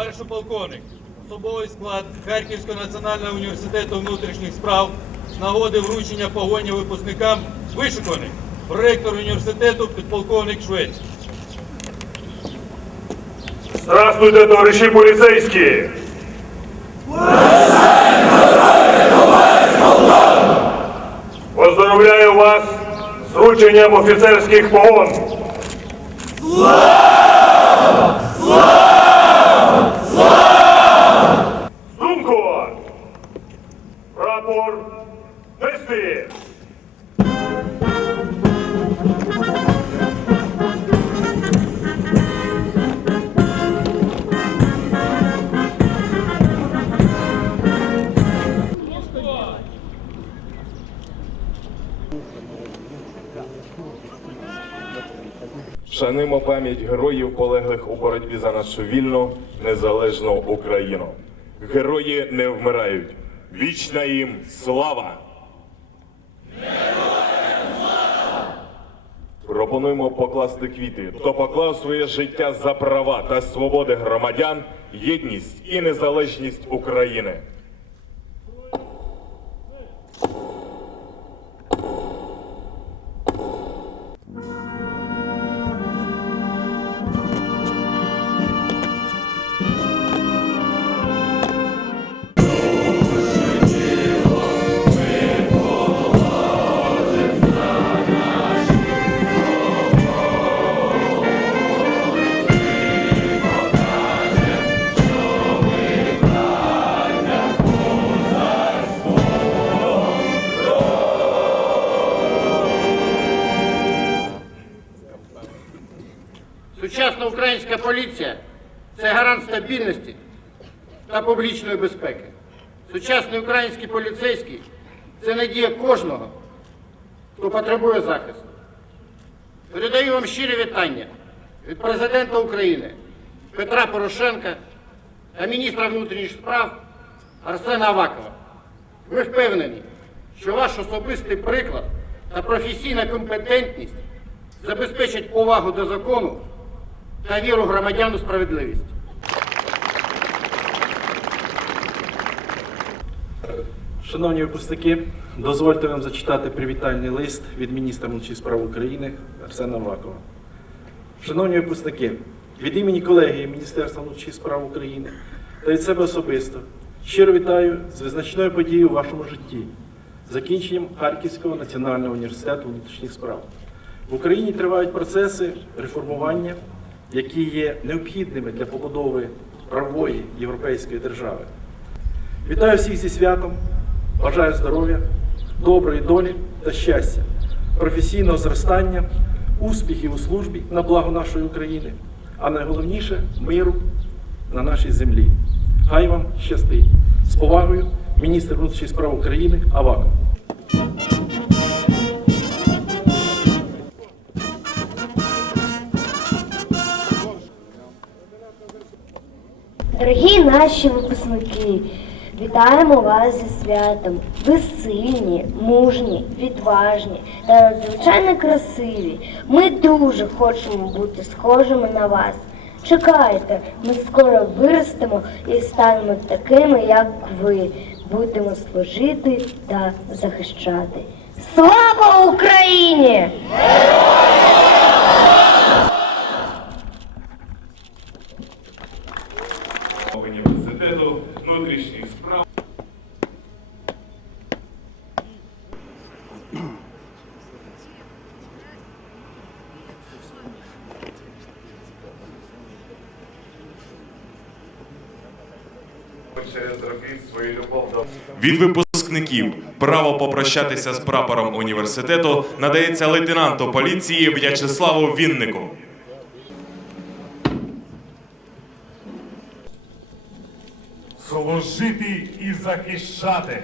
Товаришу полковник, особовий склад Харківського національного університету внутрішніх справ з нагоди вручення погоні випускникам вишуканих. Проректор університету підполковник Швець. Здравствуйте, товариші поліцейські! Поздравляю вас з врученням офіцерських погон! Слава! Шанимо пам'ять героїв, полеглих у боротьбі за нашу вільну, незалежну Україну. Герої не вмирають. Вічна їм слава! Пропонуємо покласти квіти. Хто поклав своє життя за права та свободи громадян, єдність і незалежність України. Сучасна українська поліція це гарант стабільності та публічної безпеки. Сучасний український поліцейський це надія кожного, хто потребує захисту. Передаю вам щирі вітання від президента України Петра Порошенка та міністра внутрішніх справ Арсена Авакова. Ми впевнені, що ваш особистий приклад та професійна компетентність забезпечать повагу до закону та віру громадян у справедливість. Шановні випускники, дозвольте вам зачитати привітальний лист від міністра внутрішніх справ України Арсена Авакова. Шановні випускники, від імені колегії Міністерства внутрішніх справ України та від себе особисто щиро вітаю з визначною подією у вашому житті закінченням Харківського національного університету внутрішніх справ. В Україні тривають процеси реформування, які є необхідними для побудови правової європейської держави. Вітаю всіх зі святом, бажаю здоров'я, доброї долі та щастя, професійного зростання, успіхів у службі на благо нашої України, а найголовніше миру на нашій землі. Хай вам щастить. З повагою, міністр внутрішніх справ України Аваков. Дорогі наші випускники, вітаємо вас зі святом. Ви сильні, мужні, відважні та надзвичайно красиві. Ми дуже хочемо бути схожими на вас. Чекайте, ми скоро виростемо і станемо такими, як ви. Будемо служити та захищати. Слава Україні! Університету внутрішніх справ. Через роки свою любов до Від випускників право попрощатися з прапором університету надається лейтенанту поліції В'ячеславу Віннику. Служити і захищати!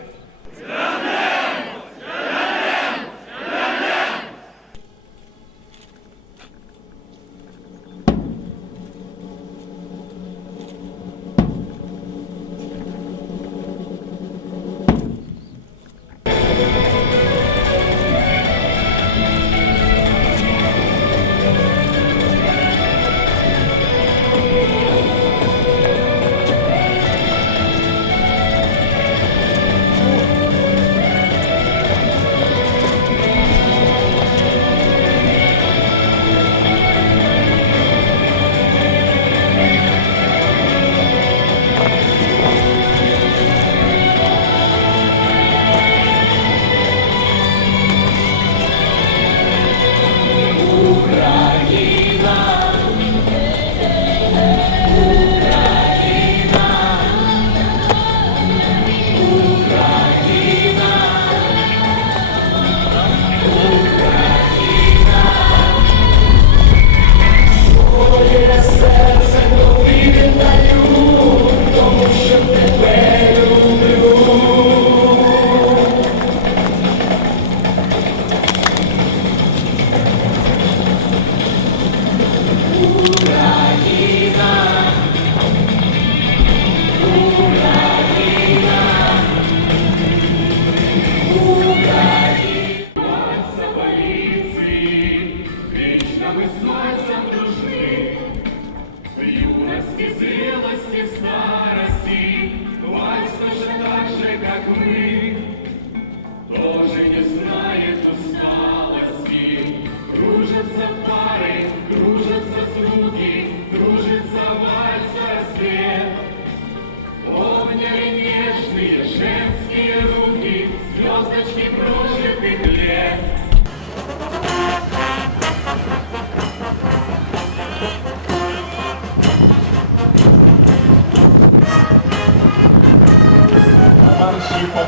Марші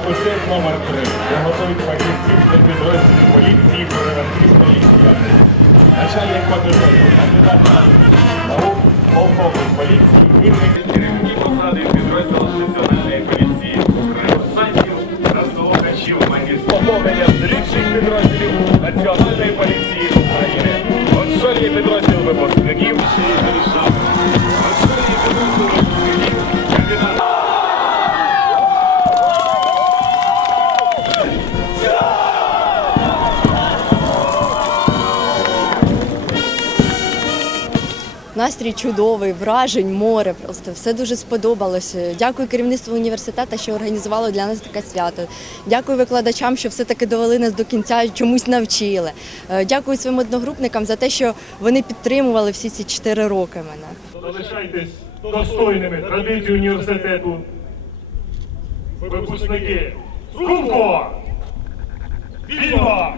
факультет номер 3 готують фахівців для підрозділів поліції превентивної діяльності. Начальник факультету, кандидат наук, полковник поліції, вільник керівні посади підрозділу національної поліції, розслухачів, магістрів. Поповнення слідчих підрозділів Національної поліції України. Очолює підрозділ випускників. Очолює Настрій чудовий, вражень, море. Просто все дуже сподобалося. Дякую керівництву університету, що організувало для нас таке свято. Дякую викладачам, що все-таки довели нас до кінця, чомусь навчили. Е, Дякую своїм одногрупникам за те, що вони підтримували всі ці чотири роки мене. Залишайтесь достойними традицій університету. Випускники. Струнко! Вільно!